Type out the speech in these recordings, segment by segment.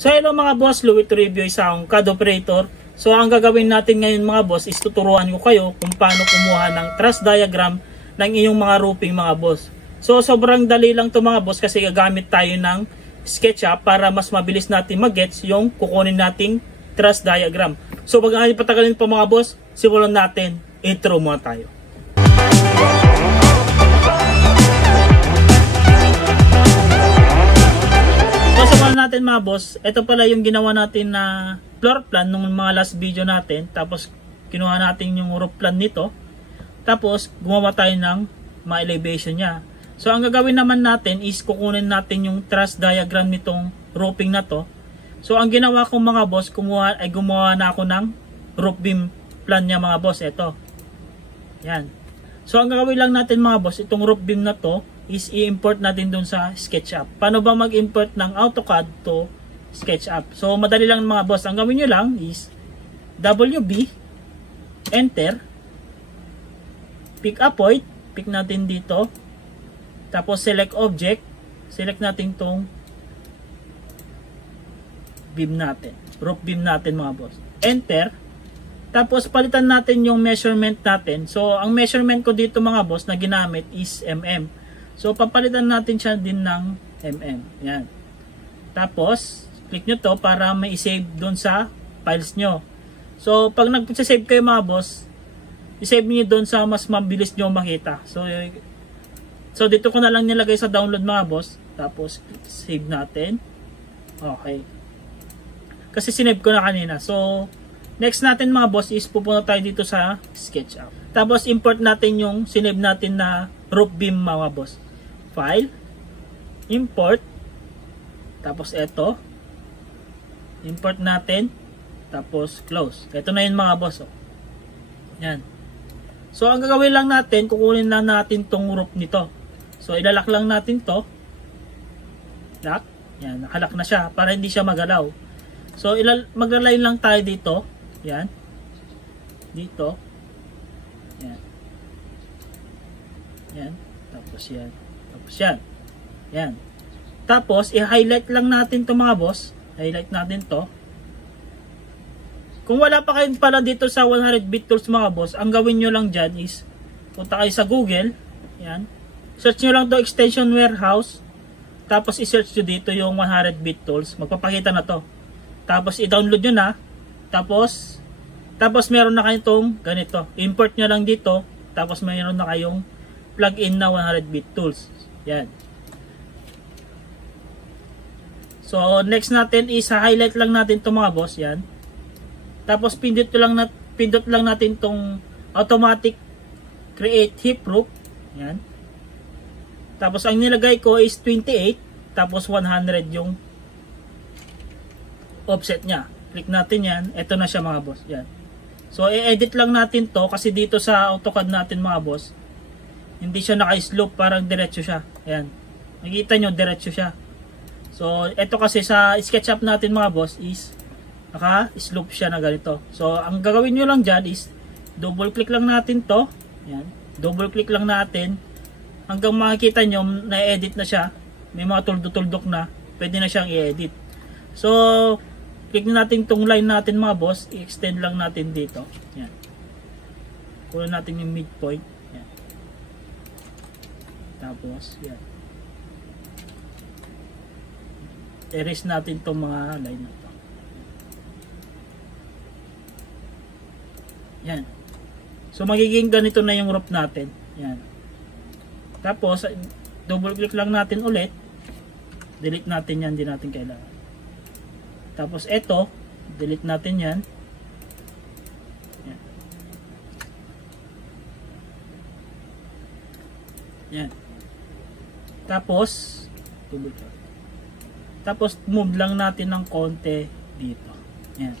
So hello mga boss, Louie Toribio, isang CAD operator. So ang gagawin natin ngayon mga boss is tuturuan ko kayo kung paano kumuha ng truss diagram ng iyong mga roofing mga boss. So sobrang dali lang to mga boss kasi gagamit tayo ng SketchUp para mas mabilis natin mag-gets yung kukunin nating truss diagram. So pag hindi patagalin pa mga boss, simulan natin. Intro muna tayo. Natin mga boss, ito pala yung ginawa natin na floor plan nung mga last video natin. Tapos kinuha natin yung roof plan nito, tapos gumawa tayo ng mga elevation nya. So ang gagawin naman natin is kukunin natin yung truss diagram nitong roofing na to. So ang ginawa ko mga boss, gumawa na ako ng roof beam plan nya mga boss. Ito yan. So ang gagawin lang natin mga boss, itong roof beam na to is i-import natin dun sa SketchUp. Paano ba mag-import ng AutoCAD to SketchUp? So madali lang mga boss, ang gawin nyo lang is WB, enter, pick a point, pick natin dito, tapos select object, select natin tong beam natin, roof beam natin mga boss, enter, tapos palitan natin yung measurement natin. So ang measurement ko dito mga boss na ginamit is mm. So, papalitan natin siya din ng mm. Yan. Tapos, click nyo to para may i-save doon sa files nyo. So, pag nag-save kayo mga boss, i-save nyo doon sa mas mabilis nyo makita. So, dito ko na lang nilagay sa download mga boss. Tapos, save natin. Okay. Kasi sinave ko na kanina. So, next natin mga boss is pupunta tayo dito sa SketchUp. Tapos, import natin yung sinave natin na roof beam mga boss. File, import, tapos ito, import natin, tapos close. Ito na yun mga boss. Oh. Yan. So ang gagawin lang natin, kukunin lang natin tong roof nito. So ilalak lang natin to. Lock. Yan, nakalak na siya para hindi siya magalaw. So maglalay lang tayo dito. Yan. Dito. Yan. Yan. Tapos yan. Tapos yan. Yan. Tapos, i-highlight lang natin to mga boss. Highlight natin to. Kung wala pa kayo pala dito sa 100-bit tools mga boss, ang gawin nyo lang dyan is, punta kayo sa Google. Yan. Search nyo lang to extension warehouse. Tapos, i-search nyo dito yung 100-bit tools. Magpapakita na to. Tapos, i-download nyo na. Tapos, meron na kayo itong ganito. Import nyo lang dito. Tapos, meron na kayong plug-in na 100-bit tools. Yan. So, next natin is highlight lang natin itong mga boss. Yan. Tapos, pindot lang natin itong automatic create heap roof. Yan. Tapos, ang nilagay ko is 28. Tapos, 100 yung offset nya. Click natin yan. Ito na siya mga boss. Yan. So, i-edit lang natin to kasi dito sa AutoCAD natin mga boss, hindi siya naka-slope, parang diretso siya. Ayan. Nakita nyo, diretso siya. So, ito kasi sa SketchUp natin mga boss is naka-slope siya na ganito. So, ang gagawin nyo lang dyan is double click lang natin to. Ayan. Double click lang natin hanggang makikita nyo na-edit na siya. May mga tuldok-tuldok na. Pwede na siyang i-edit. So, click natin tong line natin mga boss. I-extend lang natin dito. Ayan. Kunin natin yung midpoint. Ayan. Tapos, yan. Erase natin itong mga line na to. Yan. So, magiging ganito na yung roof natin. Yan. Tapos, double click lang natin ulit. Delete natin yan. Hindi natin kailangan. Tapos, ito. Delete natin yan. Yan. Yan. Tapos move lang natin ng konti dito. Yan.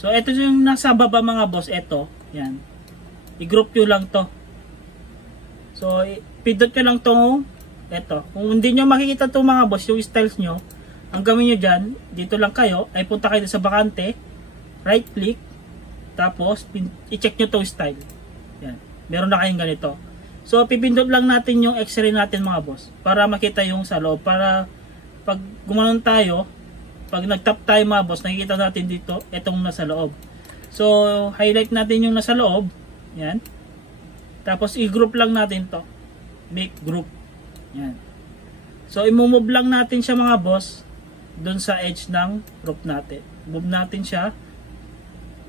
So ito yung nasa baba mga boss, ito. Yan. I-group nyo lang to. So pindot nyo lang tong ito. Kung hindi nyo makikita to mga boss, yung styles nyo, ang gawin nyo dyan, dito lang kayo, ay punta kayo sa bakante, right click, tapos i-check nyo tong style. Yan. Meron na kayong ganito. So, pipindot lang natin yung x-ray natin mga boss para makita yung sa loob. Para pag gumanon tayo, pag nag-tap tayo mga boss, nakikita natin dito itong nasa loob. So highlight natin yung nasa loob, yan. Tapos i-group lang natin to, make group, yan. So i-move lang natin siya mga boss doon sa edge ng group natin. Move natin siya.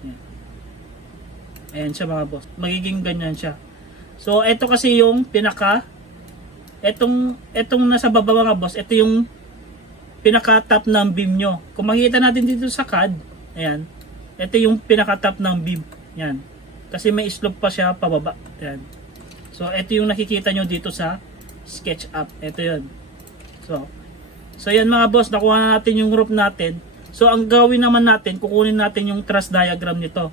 Yan. Ayan siya mga boss, magiging ganyan siya. So ito kasi yung pinaka, etong nasa baba mga boss, ito yung pinaka-top ng beam nyo. Kung makikita natin dito sa CAD, ayan, ito yung pinaka-top ng beam. Yan. Kasi may slope pa siya pababa. Ayan. So, ito yung nakikita nyo dito sa SketchUp. Ito yun. So yan mga boss, nakuha na natin yung group natin. So, ang gawin naman natin, kukunin natin yung truss diagram nito.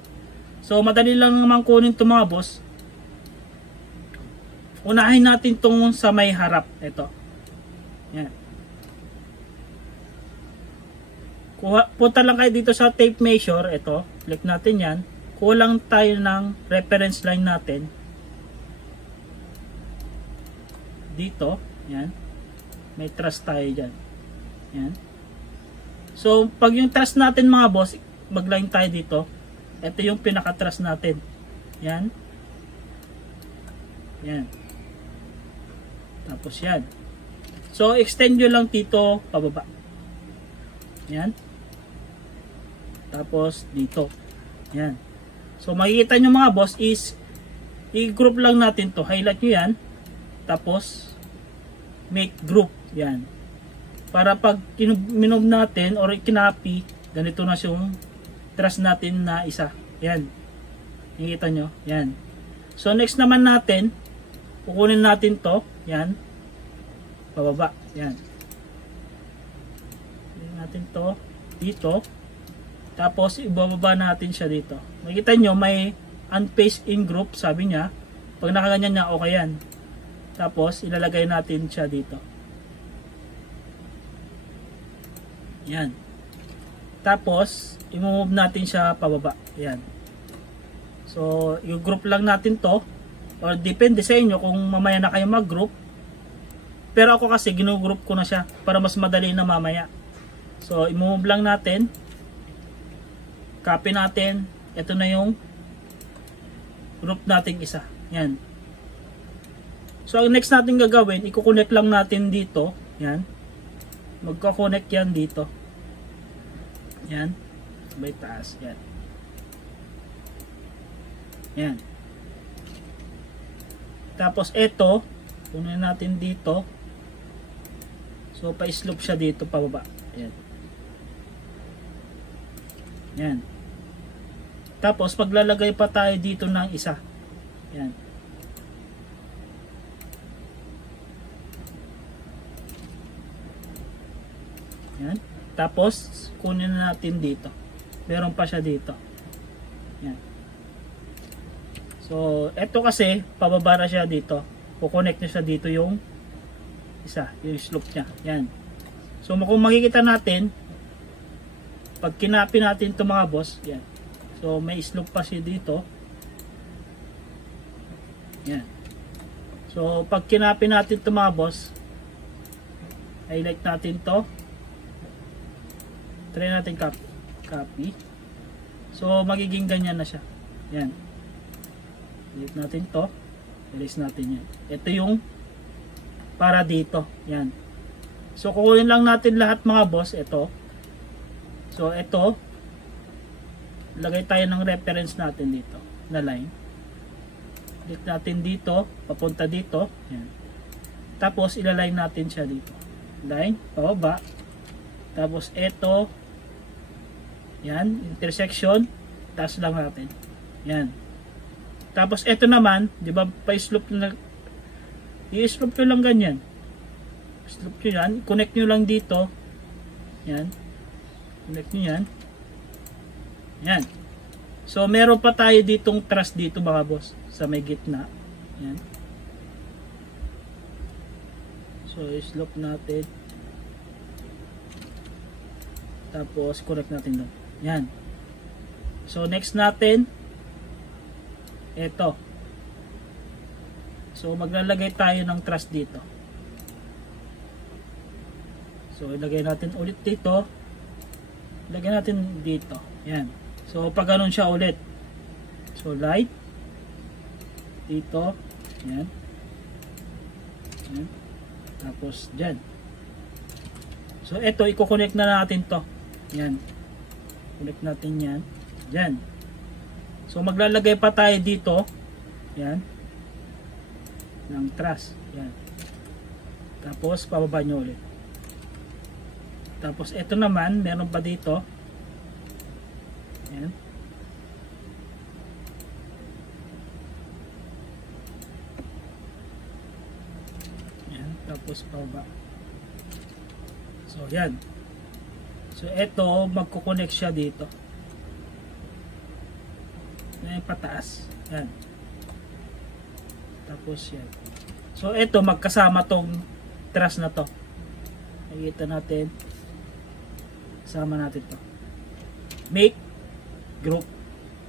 So, madali lang naman kunin ito mga boss. Unahin natin itong sa may harap. Ito. Yan. Punta lang kayo dito sa tape measure. Ito. Click natin yan. Kulang tayo ng reference line natin. Dito. Yan. May truss tayo dyan. Yan. So, pag yung truss natin mga boss, mag-line tayo dito. Ito yung pinaka-truss natin. Yan. Yan. Tapos yan. So, extend nyo lang dito pababa. Yan. Tapos dito. Yan. So makikita nyo mga boss is i-group lang natin to. Highlight nyo yan. Tapos make group. Yan. Para pag minove natin or kinopy, ganito na yung truss natin na isa. Yan. Nakikita nyo. Yan. So next naman natin, kukunin natin to. Yan. Pababa. Yan. Kukunin natin to dito. Tapos ibababa natin siya dito. Makikita nyo may unpaste in group, sabi niya. Pag nakaganyan niya, okay yan. Tapos ilalagay natin siya dito. Yan. Tapos i-move natin siya pababa. Yan. So i-group lang natin to. Or depende sa inyo kung mamaya na kayo mag-group. Pero ako kasi ginugroup ko na siya para mas madali na mamaya. So i-move lang natin. Copy natin. Ito na yung group nating isa. Yan. So, ang next natin gagawin, i-connect lang natin dito. Yan. Magka-connect yan dito. Yan. By taas. Yan. Yan. Tapos, ito, kunin natin dito. So, pa-slope siya dito pababa. Yan. Yan. Tapos paglalagay pa tayo dito ng isa. Yan. Yan. Tapos kunin na natin dito. Meron pa siya dito. Yan. So, eto kasi pababa na siya dito. Kukonect na siya dito yung isa, yung slope niya. Yan. So, kung makikita natin, pag kinapi natin ito mga boss, yan. So may slope pa siya dito. Yan. So pag kinapi natin ito mga boss, highlight natin to. Try natin copy. So magiging ganyan na siya. Yan. Highlight natin to. Release natin yan. Ito yung para dito. Yan. So kukunin lang natin lahat mga boss. Ito. So ito. Lagay tayo ng reference natin dito na line. Click natin dito, papunta dito. Yan. Tapos ilaline natin siya dito. Line, pababa. Tapos ito, yan, intersection, taas lang natin. Yan. Tapos ito naman, di ba, pa-slope na, i-slope nyo lang ganyan. Slope nyo yan, connect nyo lang dito. Yan. Connect nyo yan. Yan. So, meron pa tayo ditong truss dito mga boss. Sa may gitna. Yan. So, slope natin. Tapos, connect natin doon. Yan. So, next natin. Ito. So, maglalagay tayo ng truss dito. So, ilagay natin ulit dito. Lagyan natin dito. Yan. So, pag ganun siya ulit. So, light. Dito. Yan. Yan. Tapos, dyan. So, ito, i-connect na natin to. Yan. Connect natin yan. Dyan. So, maglalagay pa tayo dito. Yan. Ng truss. Yan. Tapos, pababa nyo ulit. Tapos, ito naman, meron pa dito. Yan. Yan. Tapos, pababa. So, yan. So, ito, magkukonect siya dito. Yan, pataas. Yan. Tapos, yan. So, ito, magkasama tong truss na to. Nakikita natin. Sama natin to. Make group.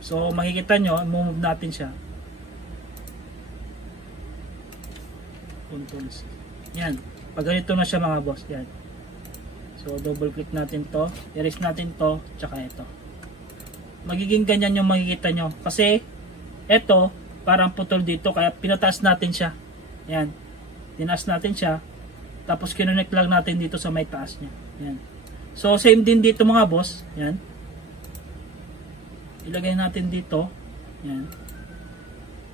So, makikita nyo, move natin siya. Control C. Yan. Pag ganito na siya mga boss. Yan. So, double click natin to. Erase natin to. Tsaka ito. Magiging ganyan yung makikita nyo. Kasi, ito, parang putol dito. Kaya pinataas natin siya. Yan. Tinaas natin siya. Tapos, kinonect lang natin dito sa may taas niya. Yan. So, same din dito mga boss. Yan. Ilagay natin dito. Yan.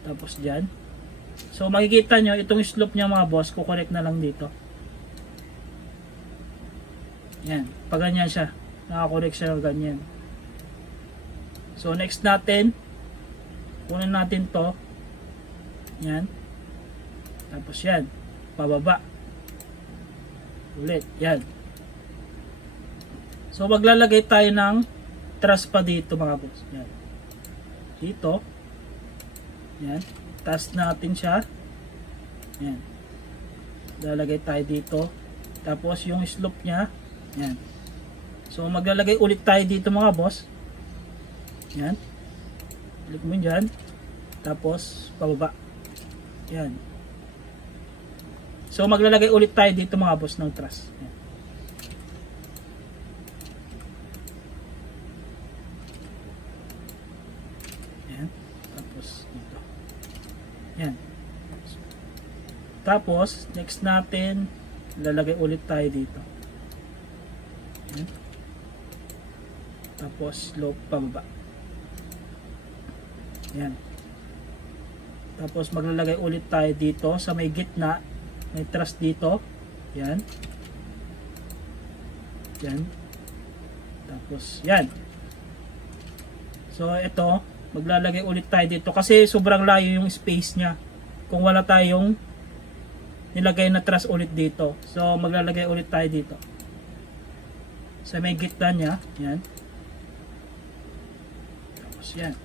Tapos, dyan. So, makikita nyo, itong slope niya mga boss, kukonect na lang dito. Yan. Pag ganyan siya. Nakakorek siya ng ganyan. So, next natin, kunin natin to. Yan. Tapos yan. Pababa. Ulit. Yan. So, maglalagay tayo ng truss pa dito mga boss. Yan. Dito. Yan. Taas natin siya. Yan. Lalagay tayo dito. Tapos, yung slope niya. Yan. So, maglalagay ulit tayo dito mga boss. Yan. Click mo dyan. Tapos, pababa. Yan. So, maglalagay ulit tayo dito mga boss ng truss. Yan. Yan. Tapos, dito. Yan. Tapos, next natin, lalagay ulit tayo dito. Yan. Tapos, slope pababa. Yan. Tapos maglalagay ulit tayo dito sa may gitna, may truss dito. Yan. Yan. Tapos yan. So ito, maglalagay ulit tayo dito kasi sobrang layo yung space niya. Kung wala tayong nilagay na truss ulit dito. So maglalagay ulit tayo dito. Sa may gitna niya, yan. Tapos yan.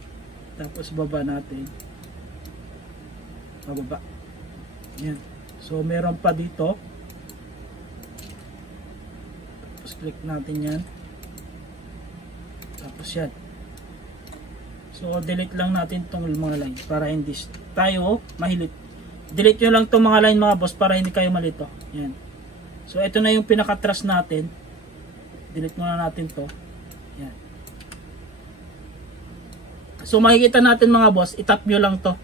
Tapos baba natin. Bababa. Yan. So meron pa dito. Tapos click natin yan. Tapos yan. So delete lang natin itong mga line para hindi tayo mahilit. Delete nyo lang itong mga line mga boss para hindi kayo malito. Yan. So ito na yung pinaka-truss natin. Delete muna natin to. Yan. So makikita natin mga boss, itap nyo lang to.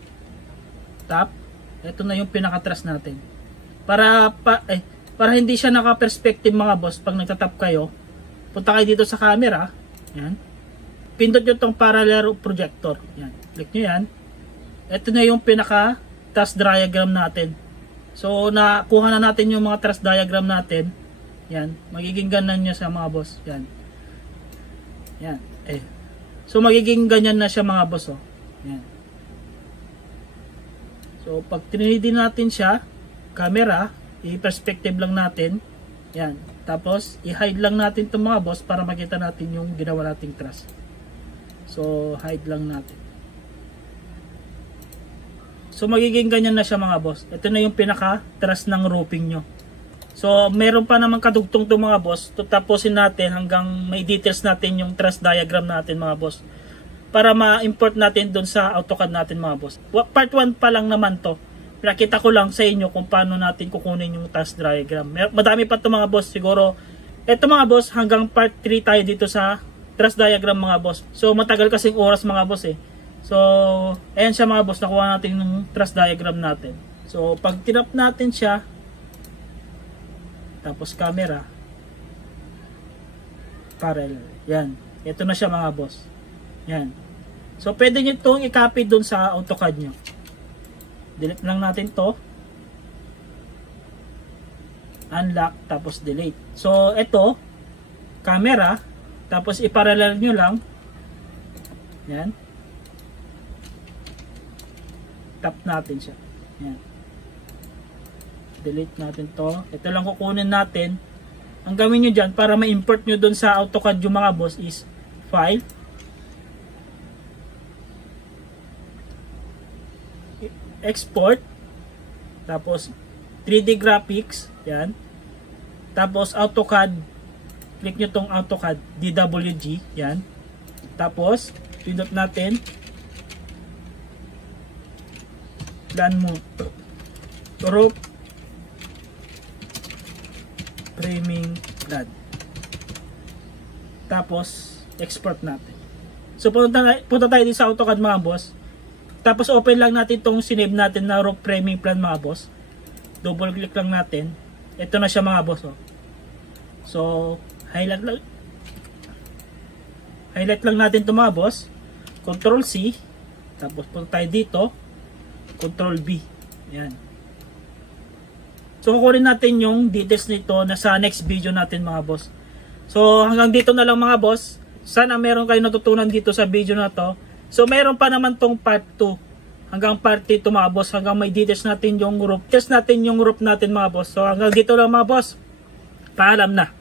Tap. Ito na yung pinaka-truss natin. Para hindi siya naka-perspective mga boss, pag nagtatap kayo, punta kayo dito sa camera. Yan. Pindot nyo itong parallel projector. Yan. Click nyo yan. Ito na yung pinaka-truss diagram natin. So nakuha na natin yung mga truss diagram natin. Yan. Magiging ganan nyo sa mga boss. Yan. Yan. So magiging ganyan na siya mga boss. Oh. Yan. So pag tinidin natin siya, camera, i-perspective lang natin. Yan. Tapos i-hide lang natin itong mga boss para makita natin yung ginawa nating truss. So hide lang natin. So magiging ganyan na siya mga boss. Ito na yung pinaka truss ng roofing nyo. So meron pa naman kadugtong to mga boss. Tatapusin natin hanggang may details natin yung truss diagram natin mga boss. Para ma-import natin doon sa AutoCAD natin mga boss. Part 1 pa lang naman to. Pinakita ko lang sa inyo kung paano natin kukunin yung truss diagram. Madami pa to mga boss. Siguro, eto mga boss, hanggang part 3 tayo dito sa truss diagram mga boss. So matagal kasing oras mga boss eh. So ayan siya mga boss, nakuha natin yung truss diagram natin. So pag tinap natin siya, tapos camera, parallel, yan, ito na siya mga boss, yan. So pwede nyo itong i-copy dun sa AutoCAD nyo. Delete lang natin to, unlock, tapos delete. So ito, camera, tapos i-parallel nyo lang, yan, tap natin siya, yan, delete natin to. Ito lang kukunin natin. Ang gawin nyo dyan para ma-import nyo dun sa AutoCAD yung mga boss is file, export, tapos 3D graphics, yan, tapos AutoCAD, click nyo tong AutoCAD DWG, yan, tapos pindot natin plan mo rope framing plan, tapos export natin. So punta tayo dito sa AutoCAD mga boss, tapos open lang natin itong sinave natin na rope framing plan mga boss, double click lang natin, ito na siya mga boss oh. So highlight lang natin ito mga boss, Control C, tapos punta tayo dito, Control B, yan. So kukunin natin yung details nito na sa next video natin mga boss. So hanggang dito na lang mga boss. Sana meron kayo natutunan dito sa video na to. So meron pa naman tong part 2. Hanggang part 2 mga boss. Hanggang may details natin yung group. Test natin yung group natin mga boss. So hanggang dito lang mga boss. Paalam na.